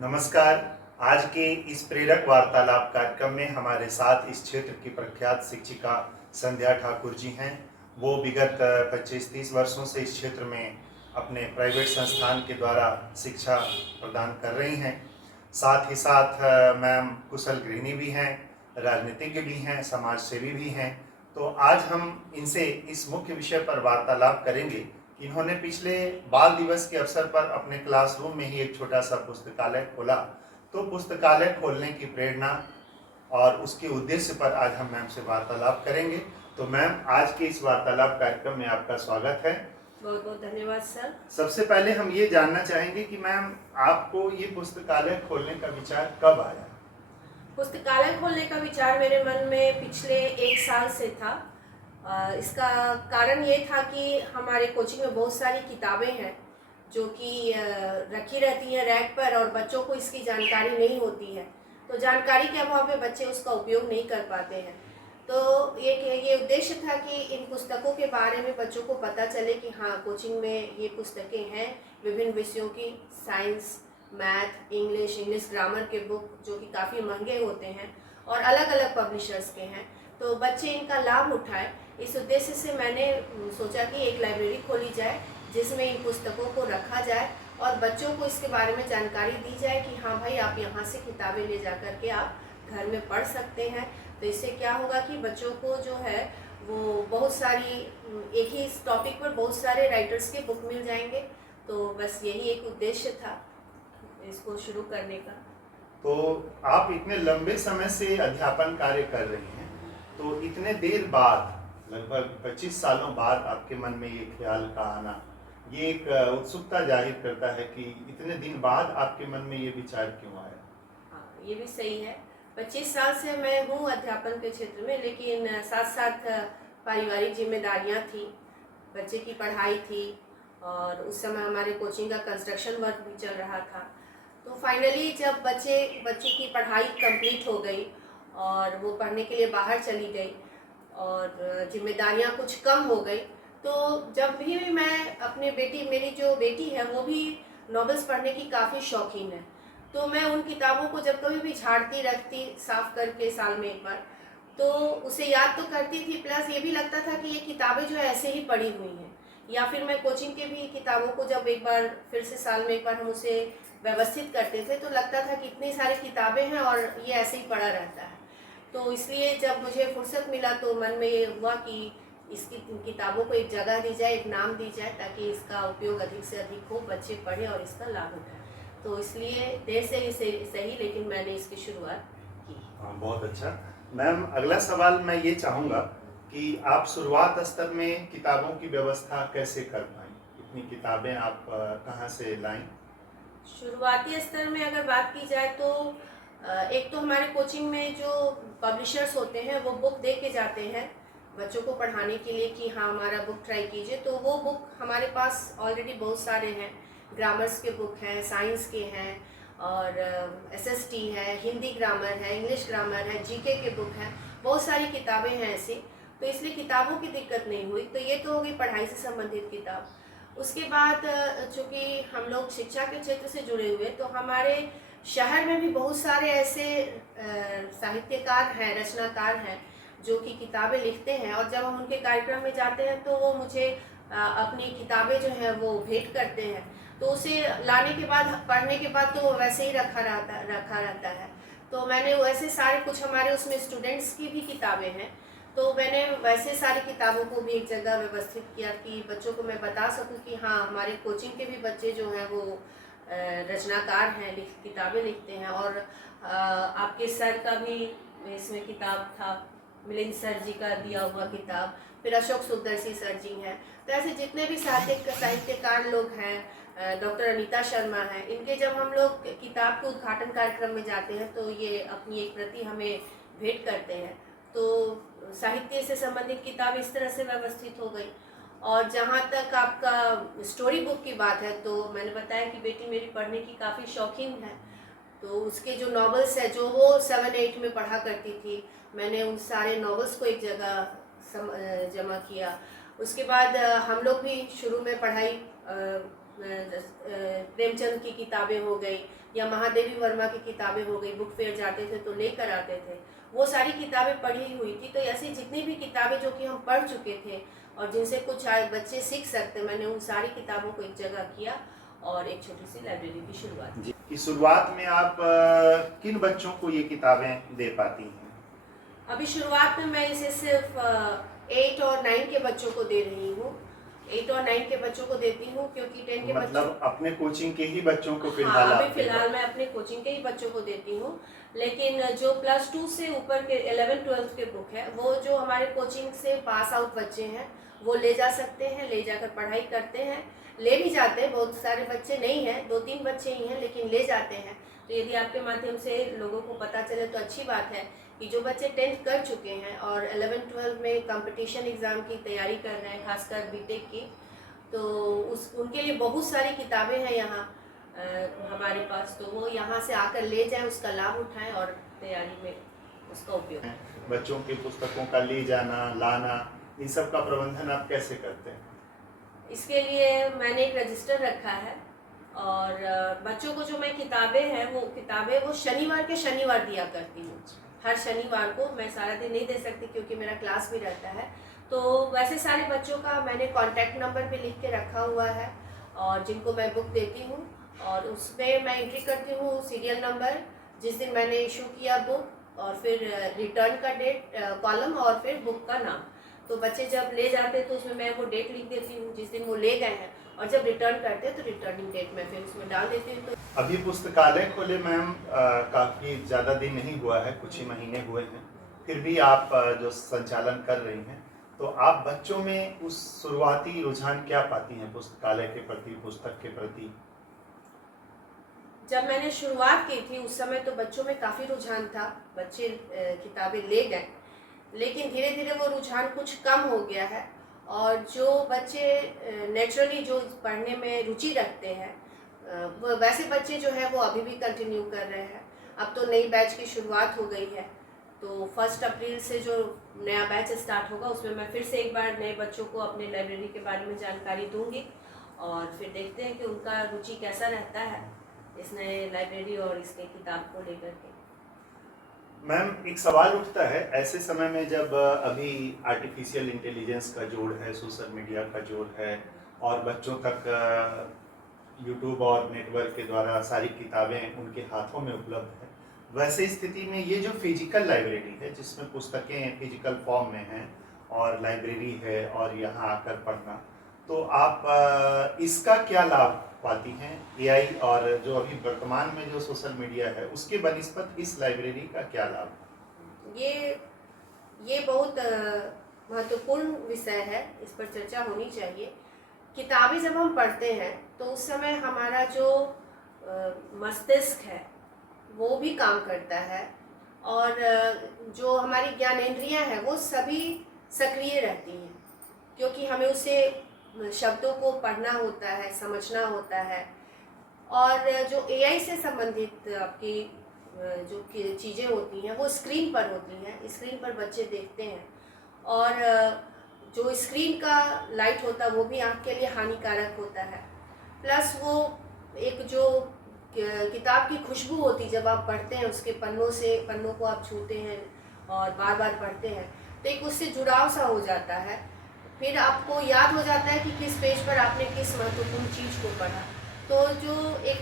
नमस्कार। आज के इस प्रेरक वार्तालाप कार्यक्रम में हमारे साथ इस क्षेत्र की प्रख्यात शिक्षिका संध्या ठाकुर जी हैं। वो विगत 25-30 वर्षों से इस क्षेत्र में अपने प्राइवेट संस्थान के द्वारा शिक्षा प्रदान कर रही हैं। साथ ही साथ मैम कुशल गृहिणी भी हैं, राजनीतिज्ञ भी हैं, समाज सेवी भी हैं। तो आज हम इनसे इस मुख्य विषय पर वार्तालाप करेंगे। इन्होंने पिछले बाल दिवस के अवसर पर अपने क्लासरूम में ही एक छोटा सा पुस्तकालय खोला। तो पुस्तकालय खोलने की प्रेरणा और उसके उद्देश्य पर आज हम मैम से वार्तालाप करेंगे। तो मैम, आज के इस वार्तालाप कार्यक्रम में आपका स्वागत है। बहुत बहुत धन्यवाद सर। सबसे पहले हम ये जानना चाहेंगे कि मैम, आपको ये पुस्तकालय खोलने का विचार कब आया? पुस्तकालय खोलने का विचार मेरे मन में पिछले 1 साल से था। इसका कारण ये था कि हमारे कोचिंग में बहुत सारी किताबें हैं जो कि रखी रहती हैं रैक पर और बच्चों को इसकी जानकारी नहीं होती है। तो जानकारी के अभाव में बच्चे उसका उपयोग नहीं कर पाते हैं। तो ये उद्देश्य था कि इन पुस्तकों के बारे में बच्चों को पता चले कि हाँ, कोचिंग में ये पुस्तकें हैं विभिन्न विषयों की, साइंस, मैथ, इंग्लिश ग्रामर के बुक जो कि काफ़ी महंगे होते हैं और अलग अलग पब्लिशर्स के हैं। तो बच्चे इनका लाभ उठाएं, इस उद्देश्य से मैंने सोचा कि एक लाइब्रेरी खोली जाए जिसमें इन पुस्तकों को रखा जाए और बच्चों को इसके बारे में जानकारी दी जाए कि हाँ भाई, आप यहाँ से किताबें ले जा कर के आप घर में पढ़ सकते हैं। तो इससे क्या होगा कि बच्चों को जो है वो बहुत सारी एक ही टॉपिक पर बहुत सारे राइटर्स के बुक मिल जाएंगे। तो बस यही एक उद्देश्य था इसको शुरू करने का। तो आप इतने लंबे समय से अध्यापन कार्य कर रही हैं, तो इतने देर बाद, लगभग 25 सालों बाद आपके मन में ये ख्याल का आना, ये एक उत्सुकता जाहिर करता है कि इतने दिन बाद आपके मन में ये विचार क्यों आया? हाँ, ये भी सही है। 25 साल से मैं हूँ अध्यापन के क्षेत्र में, लेकिन साथ साथ पारिवारिक जिम्मेदारियाँ थी, बच्चे की पढ़ाई थी और उस समय हमारे कोचिंग का कंस्ट्रक्शन वर्क भी चल रहा था। तो फाइनली जब बच्चे की पढ़ाई कंप्लीट हो गई और वो पढ़ने के लिए बाहर चली गई और जिम्मेदारियां कुछ कम हो गई, तो जब भी मैं अपने मेरी जो बेटी है वो भी नॉवेल्स पढ़ने की काफ़ी शौकीन है। तो मैं उन किताबों को जब कभी भी झाड़ती रखती साफ करके साल में एक बार, तो उसे याद तो करती थी, प्लस ये भी लगता था कि ये किताबें जो है ऐसे ही पड़ी हुई हैं। या फिर मैं कोचिंग के भी किताबों को जब एक बार फिर से साल में एक बार हम उसे व्यवस्थित करते थे तो लगता था कि इतनी सारी किताबें हैं और ये ऐसे ही पड़ा रहता है। तो इसलिए जब मुझे फुर्सत मिला तो मन में ये हुआ कि इसकी किताबों को एक जगह दी जाए, एक नाम दी जाए, ताकि इसका उपयोग अधिक से अधिक हो, बच्चे पढ़ें और इसका लाभ उठाएं। तो इसलिए देर से ही सही, लेकिन मैंने इसकी शुरुआत की। हाँ, बहुत अच्छा। मैम, अगला सवाल मैं ये चाहूँगा कि आप शुरुआत स्तर में किताबों की व्यवस्था कैसे कर पाएँ? इतनी किताबें आप कहाँ से लाएँ? शुरुआती स्तर में अगर बात की जाए तो एक तो हमारे कोचिंग में जो पब्लिशर्स होते हैं वो बुक दे के जाते हैं बच्चों को पढ़ाने के लिए कि हाँ, हमारा बुक ट्राई कीजिए। तो वो बुक हमारे पास ऑलरेडी बहुत सारे हैं, ग्रामर्स के बुक हैं, साइंस के हैं और एसएसटी है, हिंदी ग्रामर है, इंग्लिश ग्रामर है, जीके के बुक हैं, बहुत सारी किताबें हैं ऐसी। तो इसलिए किताबों की दिक्कत नहीं हुई। तो ये तो हो गई पढ़ाई से संबंधित किताब। उसके बाद चूँकि हम लोग शिक्षा के क्षेत्र से जुड़े हुए, तो हमारे शहर में भी बहुत सारे ऐसे साहित्यकार हैं, रचनाकार हैं जो कि किताबें लिखते हैं और जब हम उनके कार्यक्रम में जाते हैं तो वो मुझे अपनी किताबें जो हैं वो भेंट करते हैं। तो उसे लाने के बाद, पढ़ने के बाद तो वो वैसे ही रखा रहता है। तो मैंने वैसे सारे, कुछ हमारे उसमें स्टूडेंट्स की भी किताबें हैं, तो मैंने वैसे सारी किताबों को भी एक जगह व्यवस्थित किया कि बच्चों को मैं बता सकूं कि हाँ, हमारे कोचिंग के भी बच्चे जो हैं वो रचनाकार हैं, किताबें लिखते हैं। और आपके सर का भी इसमें किताब था, मिलिंद सर जी का दिया हुआ किताब, फिर अशोक सुंदरसी सर जी हैं। तो ऐसे जितने भी साहित्यकार लोग हैं, डॉक्टर अनीता शर्मा हैं, इनके जब हम लोग किताब के उद्घाटन कार्यक्रम में जाते हैं तो ये अपनी एक प्रति हमें भेंट करते हैं। तो साहित्य से संबंधित किताब इस तरह से व्यवस्थित हो गई। और जहाँ तक आपका स्टोरी बुक की बात है, तो मैंने बताया कि बेटी मेरी पढ़ने की काफ़ी शौकीन है। तो उसके जो नॉवेल्स है जो वो 7-8 में पढ़ा करती थी, मैंने उन सारे नॉवेल्स को एक जगह जमा किया। उसके बाद हम लोग भी शुरू में पढ़ाई प्रेमचंद की किताबें हो गई या महादेवी वर्मा की किताबें हो गई, बुक फेयर जाते थे तो लेकर आते थे, वो सारी किताबें पढ़ी हुई थी। तो ऐसी जितनी भी किताबें जो कि हम पढ़ चुके थे और जिनसे कुछ बच्चे सीख सकते, मैंने उन सारी किताबों को एक जगह किया और एक छोटी सी लाइब्रेरी की शुरुआत जी, की शुरुआत में आप किन बच्चों को ये किताबें दे पाती हैं? अभी शुरुआत में मैं इसे सिर्फ 8 और 9 के बच्चों को दे रही हूँ। 8 और 9 के बच्चों को देती हूँ क्योंकि 10 के बच्चों, मतलब अपने कोचिंग के ही बच्चों को हाँ, फिलहाल अभी आप फिलहाल मैं अपने कोचिंग के ही बच्चों को देती हूँ। लेकिन जो +2 से ऊपर के 11-12 के बुक है, वो जो हमारे कोचिंग से पास आउट बच्चे हैं वो ले जा सकते हैं, ले जाकर पढ़ाई करते हैं, ले भी जाते हैं। बहुत सारे बच्चे नहीं हैं, 2-3 बच्चे ही हैं, लेकिन ले जाते हैं। तो यदि आपके माध्यम से लोगों को पता चले तो अच्छी बात है कि जो बच्चे 10th कर चुके हैं और 11-12 में कंपटीशन एग्ज़ाम की तैयारी कर रहे हैं, खासकर बीटेक की, तो उनके लिए बहुत सारी किताबें हैं यहाँ हमारे पास। तो वो यहाँ से आकर ले जाएं, उसका लाभ उठाएं और तैयारी में उसका उपयोग। बच्चों की पुस्तकों का ले जाना, लाना, इन सब का प्रबंधन आप कैसे करते हैं? इसके लिए मैंने एक रजिस्टर रखा है और बच्चों को जो मैं किताबें हैं वो शनिवार के शनिवार दिया करती हूँ। हर शनिवार को, मैं सारा दिन नहीं दे सकती क्योंकि मेरा क्लास भी रहता है। तो वैसे सारे बच्चों का मैंने कॉन्टैक्ट नंबर भी लिख के रखा हुआ है और जिनको मैं बुक देती हूँ, और उसमें मैं एंट्री करती हूँ सीरियल नंबर, जिस दिन मैंने इशू किया बुक, और फिर रिटर्न का डेट कॉलम, और फिर बुक का नाम। तो बच्चे जब ले जाते हैं तो उसमें मैं वो डेट लिख देती हूँ जिस दिन वो ले गए हैं, और जब रिटर्न करते हैं तो रिटर्निंग डेट मैं फिर उसमें डाल देती हूँ। तो अभी पुस्तकालय खोले मैम काफ़ी ज़्यादा दिन नहीं हुआ है, कुछ ही महीने हुए हैं, फिर भी आप जो संचालन कर रही हैं, तो आप बच्चों में उस शुरुआती रुझान क्या पाती हैं पुस्तकालय के प्रति, पुस्तक के प्रति? जब मैंने शुरुआत की थी उस समय तो बच्चों में काफ़ी रुझान था, बच्चे किताबें ले गए, लेकिन धीरे धीरे वो रुझान कुछ कम हो गया है। और जो बच्चे नेचुरली जो पढ़ने में रुचि रखते हैं, वो वैसे बच्चे जो है वो अभी भी कंटिन्यू कर रहे हैं। अब तो नई बैच की शुरुआत हो गई है, तो 1 अप्रैल से जो नया बैच स्टार्ट होगा उसमें मैं फिर से एक बार नए बच्चों को अपने लाइब्रेरी के बारे में जानकारी दूंगी और फिर देखते हैं कि उनका रुचि कैसा रहता है इस नए लाइब्रेरी और इसके किताब को लेकर के। मैम, एक सवाल उठता है ऐसे समय में जब अभी आर्टिफिशियल इंटेलिजेंस का जोड़ है, सोशल मीडिया का जोड़ है और बच्चों तक यूट्यूब और नेटवर्क के द्वारा सारी किताबें उनके हाथों में उपलब्ध है, वैसे स्थिति में ये जो फिजिकल लाइब्रेरी है जिसमें पुस्तकें फिजिकल फॉर्म में हैं और लाइब्रेरी है और यहाँ आकर पढ़ना, तो आप इसका क्या लाभ पाती हैं? एआई और जो अभी वर्तमान में जो सोशल मीडिया है उसके बनिस्पत इस लाइब्रेरी का क्या लाभ? ये बहुत महत्वपूर्ण विषय है, इस पर चर्चा होनी चाहिए। किताबें जब हम पढ़ते हैं तो उस समय हमारा जो मस्तिष्क है वो भी काम करता है और जो हमारी ज्ञानेंद्रियां हैं वो सभी सक्रिय रहती हैं, क्योंकि हमें उसे शब्दों को पढ़ना होता है, समझना होता है। और जो एआई से संबंधित आपकी जो चीज़ें होती हैं वो स्क्रीन पर होती हैं, स्क्रीन पर बच्चे देखते हैं, और जो स्क्रीन का लाइट होता है वो भी आँख के लिए हानिकारक होता है। प्लस वो एक जो किताब की खुशबू होती, जब आप पढ़ते हैं उसके पन्नों को आप छूते हैं और बार बार पढ़ते हैं तो एक उससे जुड़ाव सा हो जाता है। फिर आपको याद हो जाता है कि किस पेज पर आपने किस महत्वपूर्ण चीज़ को पढ़ा। तो जो एक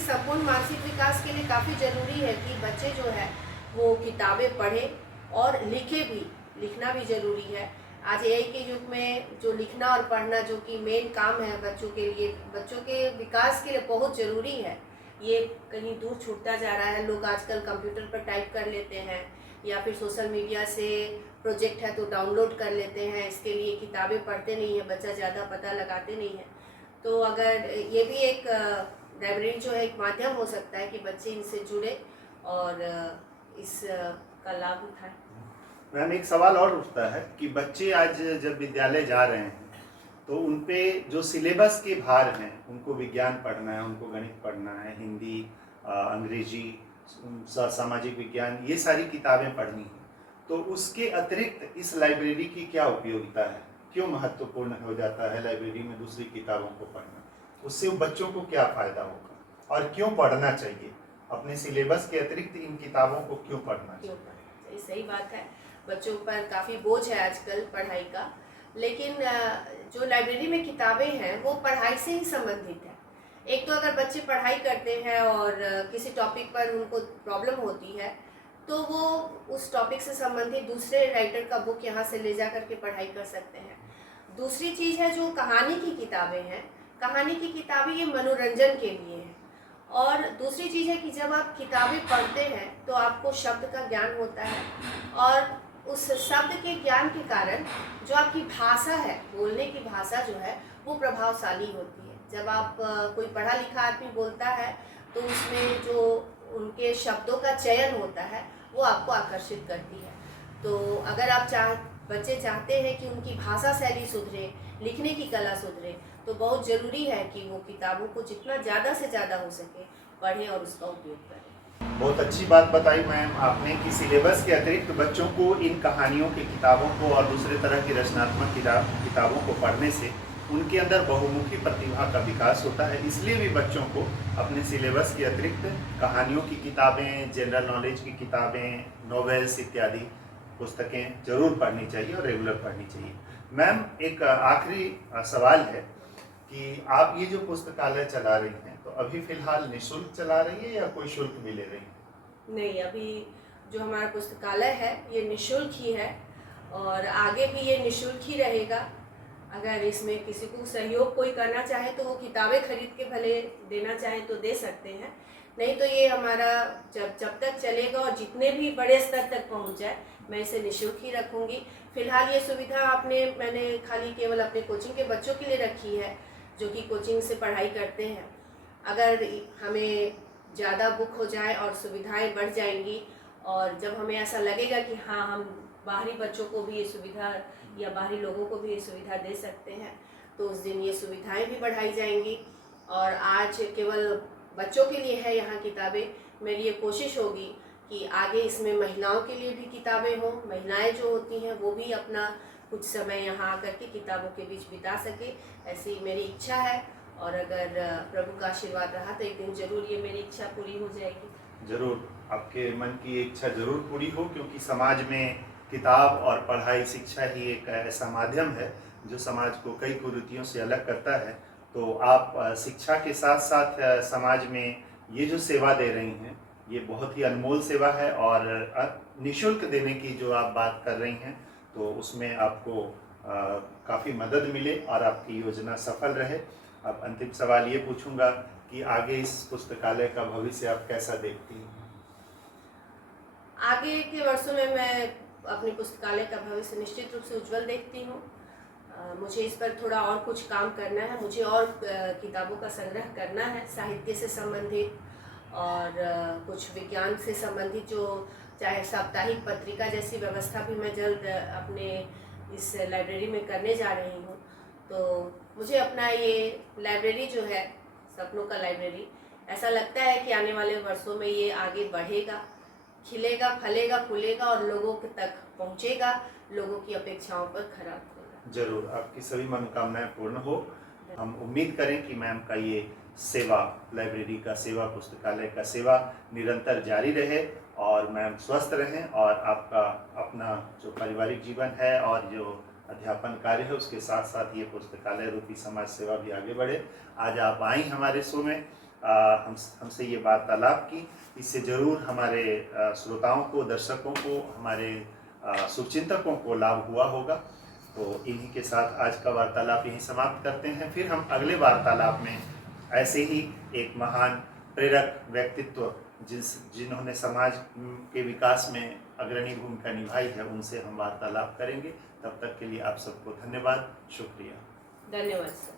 संपूर्ण मानसिक विकास के लिए काफ़ी ज़रूरी है कि बच्चे जो है वो किताबें पढ़ें और लिखे भी, लिखना भी ज़रूरी है। आज एआई के युग में जो लिखना और पढ़ना जो कि मेन काम है बच्चों के लिए, बच्चों के विकास के लिए बहुत ज़रूरी है, ये कहीं दूर छूटता जा रहा है। लोग आजकल कंप्यूटर पर टाइप कर लेते हैं या फिर सोशल मीडिया से प्रोजेक्ट है तो डाउनलोड कर लेते हैं, इसके लिए किताबें पढ़ते नहीं है, बच्चा ज़्यादा पता लगाते नहीं है। तो अगर ये भी एक लाइब्रेरी जो है एक माध्यम हो सकता है कि बच्चे इनसे जुड़े और इस का लाभ उठाएं। मैम, एक सवाल और उठता है कि बच्चे आज जब विद्यालय जा रहे हैं तो उन पे जो सिलेबस के भार हैं, उनको विज्ञान पढ़ना है, उनको गणित पढ़ना है, हिंदी, अंग्रेजी, सामाजिक विज्ञान, ये सारी किताबें पढ़नी हैं, तो उसके अतिरिक्त इस लाइब्रेरी की क्या उपयोगिता है? क्यों महत्वपूर्ण हो जाता है लाइब्रेरी में दूसरी किताबों को पढ़ना? उससे बच्चों को क्या फ़ायदा होगा और क्यों पढ़ना चाहिए, अपने सिलेबस के अतिरिक्त इन किताबों को क्यों पढ़ना चाहिए? सही बात है। बच्चों पर काफ़ी बोझ है आजकल पढ़ाई का, लेकिन जो लाइब्रेरी में किताबें हैं वो पढ़ाई से ही संबंधित है। एक तो अगर बच्चे पढ़ाई करते हैं और किसी टॉपिक पर उनको प्रॉब्लम होती है तो वो उस टॉपिक से संबंधित दूसरे राइटर का बुक यहाँ से ले जा करके पढ़ाई कर सकते हैं। दूसरी चीज़ है जो कहानी की किताबें हैं, कहानी की किताबें ये मनोरंजन के लिए हैं। और दूसरी चीज़ है कि जब आप किताबें पढ़ते हैं तो आपको शब्द का ज्ञान होता है और उस शब्द के ज्ञान के कारण जो आपकी भाषा है, बोलने की भाषा जो है वो प्रभावशाली होती है। जब आप कोई पढ़ा लिखा आदमी बोलता है तो उसमें जो उनके शब्दों का चयन होता है वो आपको आकर्षित करती है। तो अगर आप बच्चे चाहते हैं कि उनकी भाषा शैली सुधरे, लिखने की कला सुधरे, तो बहुत ज़रूरी है कि वो किताबों को जितना ज़्यादा से ज़्यादा हो सके पढ़ें और उसका उपयोग करें। बहुत अच्छी बात बताई मैम आपने कि सिलेबस के अतिरिक्त बच्चों को इन कहानियों की किताबों को और दूसरे तरह की रचनात्मक किताबों को पढ़ने से उनके अंदर बहुमुखी प्रतिभा का विकास होता है। इसलिए भी बच्चों को अपने सिलेबस के अतिरिक्त कहानियों की किताबें, जनरल नॉलेज की किताबें, नॉवेल्स इत्यादि पुस्तकें जरूर पढ़नी चाहिए और रेगुलर पढ़नी चाहिए। मैम एक आखिरी सवाल है कि आप ये जो पुस्तकालय चला रही हैं तो अभी फ़िलहाल निःशुल्क चला रही है या कोई शुल्क भी ले रही है? नहीं, अभी जो हमारा पुस्तकालय है ये निःशुल्क ही है और आगे भी ये निःशुल्क ही रहेगा। अगर इसमें किसी को सहयोग कोई करना चाहे तो वो किताबें खरीद के भले देना चाहे तो दे सकते हैं, नहीं तो ये हमारा जब तक चलेगा और जितने भी बड़े स्तर तक पहुंच जाए मैं इसे निःशुल्क ही रखूंगी। फिलहाल ये सुविधा मैंने खाली केवल अपने कोचिंग के बच्चों के लिए रखी है जो कि कोचिंग से पढ़ाई करते हैं। अगर हमें ज़्यादा बुक हो जाए और सुविधाएं बढ़ जाएंगी और जब हमें ऐसा लगेगा कि हाँ हम बाहरी बच्चों को भी ये सुविधा या बाहरी लोगों को भी ये सुविधा दे सकते हैं तो उस दिन ये सुविधाएं भी बढ़ाई जाएंगी। और आज केवल बच्चों के लिए है यहाँ किताबें, मेरी ये कोशिश होगी कि आगे इसमें महिलाओं के लिए भी किताबें हों, महिलाएं जो होती हैं वो भी अपना कुछ समय यहाँ आकर के किताबों के बीच बिता सके, ऐसी मेरी इच्छा है। और अगर प्रभु का आशीर्वाद रहा तो एक दिन जरूर ये मेरी इच्छा पूरी हो जाएगी। जरूर आपके मन की इच्छा जरूर पूरी हो, क्योंकि समाज में किताब और पढ़ाई शिक्षा ही एक ऐसा माध्यम है जो समाज को कई कुरीतियों से अलग करता है। तो आप शिक्षा के साथ साथ समाज में ये जो सेवा दे रही हैं ये बहुत ही अनमोल सेवा है और निःशुल्क देने की जो आप बात कर रही हैं तो उसमें आपको काफ़ी मदद मिले और आपकी योजना सफल रहे। अब अंतिम सवाल ये पूछूंगा कि आगे इस पुस्तकालय का भविष्य आप कैसा देखती हैं? आगे के वर्षों में मैं अपनी पुस्तकालय का भविष्य निश्चित रूप से उज्जवल देखती हूँ। मुझे इस पर थोड़ा और कुछ काम करना है, मुझे और किताबों का संग्रह करना है साहित्य से संबंधित और कुछ विज्ञान से संबंधित, जो चाहे साप्ताहिक पत्रिका जैसी व्यवस्था भी मैं जल्द अपने इस लाइब्रेरी में करने जा रही हूँ। तो मुझे अपना ये लाइब्रेरी जो है सपनों का लाइब्रेरी, ऐसा लगता है कि आने वाले वर्षों में ये आगे बढ़ेगा, खिलेगा, फलेगा, फूलेगा और लोगों तक पहुँचेगा, लोगों की अपेक्षाओं पर खरा उतरेगा। जरूर आपकी सभी मनोकामनाएं पूर्ण हो। हम उम्मीद करें कि मैम का ये सेवा, लाइब्रेरी का सेवा, पुस्तकालय का सेवा निरंतर जारी रहे और मैम स्वस्थ रहें और आपका अपना जो पारिवारिक जीवन है और जो अध्यापन कार्य है उसके साथ साथ ये पुस्तकालय रूपी समाज सेवा भी आगे बढ़े। आज आप आई हमारे शो में, हमसे ये वार्तालाप की, इससे ज़रूर हमारे श्रोताओं को, दर्शकों को, हमारे शुभचिंतकों को लाभ हुआ होगा। तो इन्हीं के साथ आज का वार्तालाप यहीं समाप्त करते हैं। फिर हम अगले वार्तालाप में ऐसे ही एक महान प्रेरक व्यक्तित्व जिन्होंने समाज के विकास में अग्रणी भूमिका निभाई है उनसे हम वार्तालाप करेंगे। तब तक के लिए आप सबको धन्यवाद, शुक्रिया। धन्यवाद सर।